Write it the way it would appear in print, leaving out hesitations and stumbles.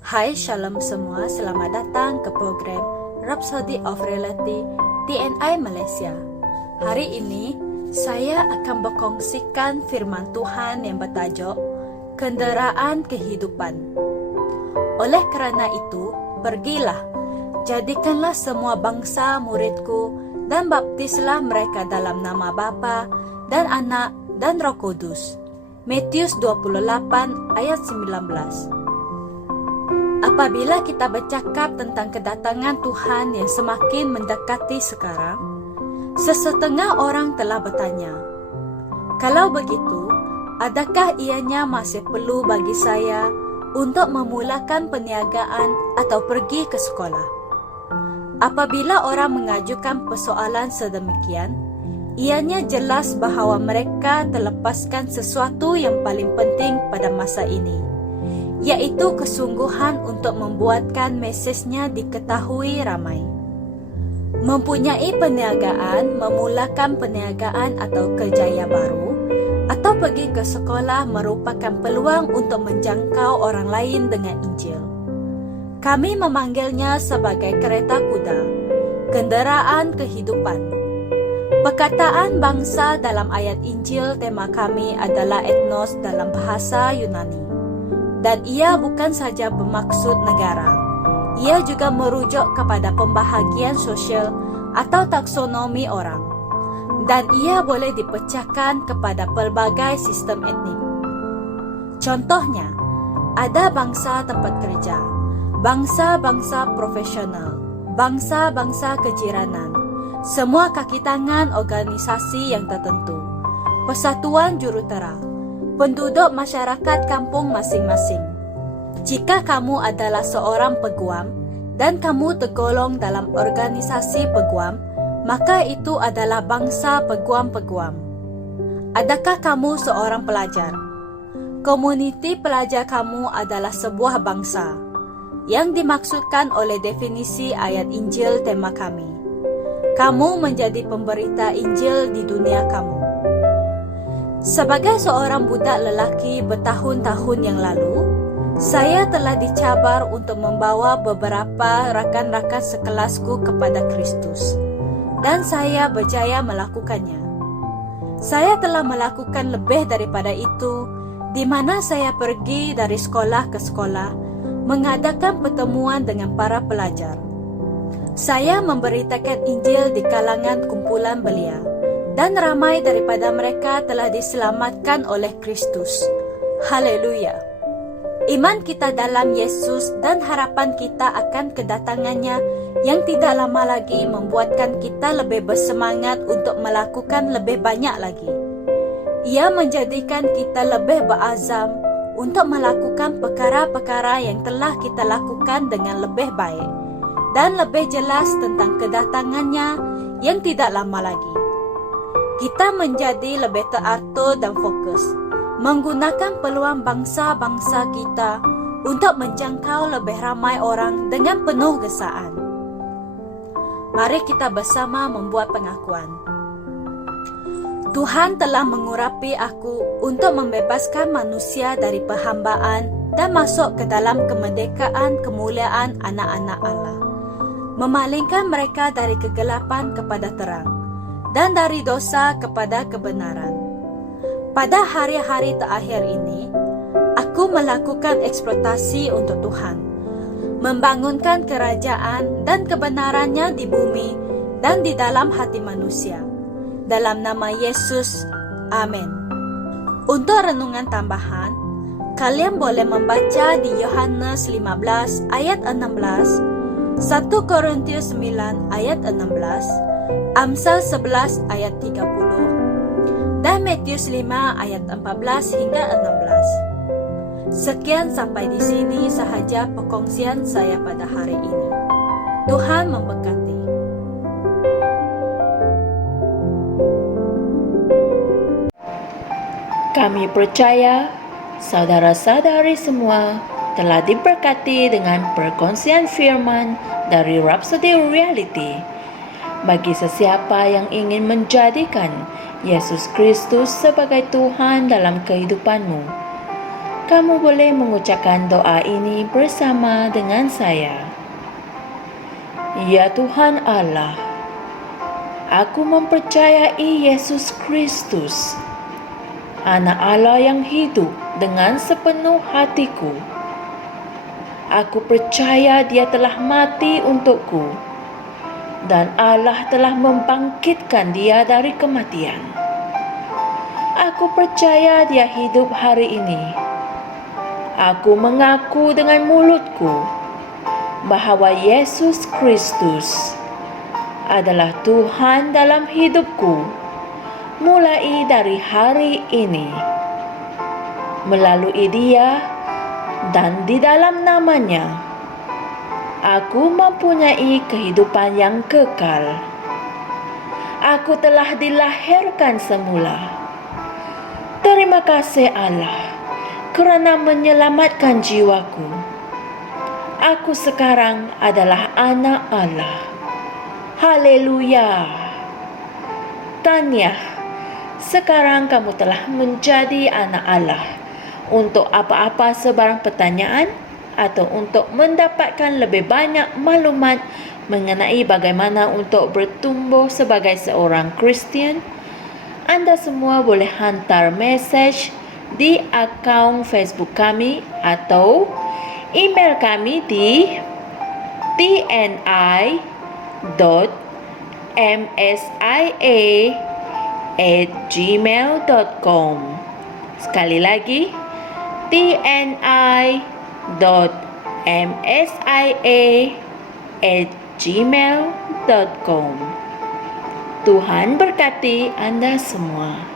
Hai Shalom semua, selamat datang ke program Rhapsody of Reality TNI Malaysia. Hari ini, saya akan berkongsikan firman Tuhan yang bertajuk Kenderaan Kehidupan. Oleh kerana itu, pergilah, jadikanlah semua bangsa muridku dan baptislah mereka dalam nama Bapa dan Anak dan Roh Kudus. Matius 28 ayat 19. Apabila kita bercakap tentang kedatangan Tuhan yang semakin mendekati sekarang, sesetengah orang telah bertanya, kalau begitu, adakah ianya masih perlu bagi saya untuk memulakan perniagaan atau pergi ke sekolah? Apabila orang mengajukan persoalan sedemikian, ianya jelas bahawa mereka terlepaskan sesuatu yang paling penting pada masa ini, iaitu kesungguhan untuk membuatkan mesejnya diketahui ramai. Mempunyai perniagaan, memulakan perniagaan atau kerjaya baru, atau pergi ke sekolah merupakan peluang untuk menjangkau orang lain dengan Injil. Kami memanggilnya sebagai kereta kuda, kenderaan kehidupan. Perkataan bangsa dalam ayat Injil tema kami adalah ethnos dalam bahasa Yunani. Dan ia bukan saja bermaksud negara. Ia juga merujuk kepada pembahagian sosial atau taksonomi orang. Dan ia boleh dipecahkan kepada pelbagai sistem etnik. Contohnya, ada bangsa tempat kerja, bangsa-bangsa profesional, bangsa-bangsa kejiranan, semua kaki tangan organisasi yang tertentu, persatuan jurutera, penduduk masyarakat kampung masing-masing. Jika kamu adalah seorang peguam dan kamu tergolong dalam organisasi peguam, maka itu adalah bangsa peguam-peguam. Adakah kamu seorang pelajar? Komuniti pelajar kamu adalah sebuah bangsa yang dimaksudkan oleh definisi ayat Injil tema kami. Kamu menjadi pemberita Injil di dunia kamu. Sebagai seorang budak lelaki bertahun-tahun yang lalu, saya telah dicabar untuk membawa beberapa rakan-rakan sekelasku kepada Kristus, dan saya berjaya melakukannya. Saya telah melakukan lebih daripada itu, di mana saya pergi dari sekolah ke sekolah, mengadakan pertemuan dengan para pelajar. Saya memberitakan Injil di kalangan kumpulan belia, dan ramai daripada mereka telah diselamatkan oleh Kristus. Haleluya. Iman kita dalam Yesus dan harapan kita akan kedatangannya yang tidak lama lagi membuatkan kita lebih bersemangat untuk melakukan lebih banyak lagi. Ia menjadikan kita lebih berazam untuk melakukan perkara-perkara yang telah kita lakukan dengan lebih baik dan lebih jelas tentang kedatangannya yang tidak lama lagi. Kita menjadi lebih teratur dan fokus, menggunakan peluang bangsa-bangsa kita untuk menjangkau lebih ramai orang dengan penuh gesaan. Mari kita bersama membuat pengakuan. Tuhan telah mengurapi aku untuk membebaskan manusia dari perhambaan dan masuk ke dalam kemerdekaan kemuliaan anak-anak Allah, memalingkan mereka dari kegelapan kepada terang dan dari dosa kepada kebenaran. Pada hari-hari terakhir ini, aku melakukan eksploitasi untuk Tuhan, membangunkan kerajaan dan kebenarannya di bumi dan di dalam hati manusia. Dalam nama Yesus, amin. Untuk renungan tambahan, kalian boleh membaca di Yohanes 15 ayat 16, 1 Korintus 9 ayat 16, Amsal 11 ayat 30, dan Matius 5 ayat 14 hingga 16. Sekian sampai di sini sahaja perkongsian saya pada hari ini. Tuhan memberkati. Kami percaya saudara-saudari semua telah diberkati dengan perkongsian firman dari Rhapsody Reality. Bagi sesiapa yang ingin menjadikan Yesus Kristus sebagai Tuhan dalam kehidupanmu, Kamu boleh mengucapkan doa ini bersama dengan saya. Ya Tuhan Allah, aku mempercayai Yesus Kristus, Anak Allah yang hidup dengan sepenuh hatiku. Aku percaya Dia telah mati untukku, dan Allah telah membangkitkan Dia dari kematian. Aku percaya Dia hidup hari ini. Aku mengaku dengan mulutku bahwa Yesus Kristus adalah Tuhan dalam hidupku mulai dari hari ini. Melalui Dia dan di dalam nama-Nya, aku mempunyai kehidupan yang kekal. Aku telah dilahirkan semula. Terima kasih Allah kerana menyelamatkan jiwaku. Aku sekarang adalah anak Allah. Haleluya. Tanya, sekarang kamu telah menjadi anak Allah. Untuk apa-apa sebarang pertanyaan atau untuk mendapatkan lebih banyak maklumat mengenai bagaimana untuk bertumbuh sebagai seorang Kristian, Anda semua boleh hantar mesej di akaun Facebook kami atau email kami di tni.msia@gmail.com. Sekali lagi, tni.msia@gmail.com. Tuhan berkati Anda semua.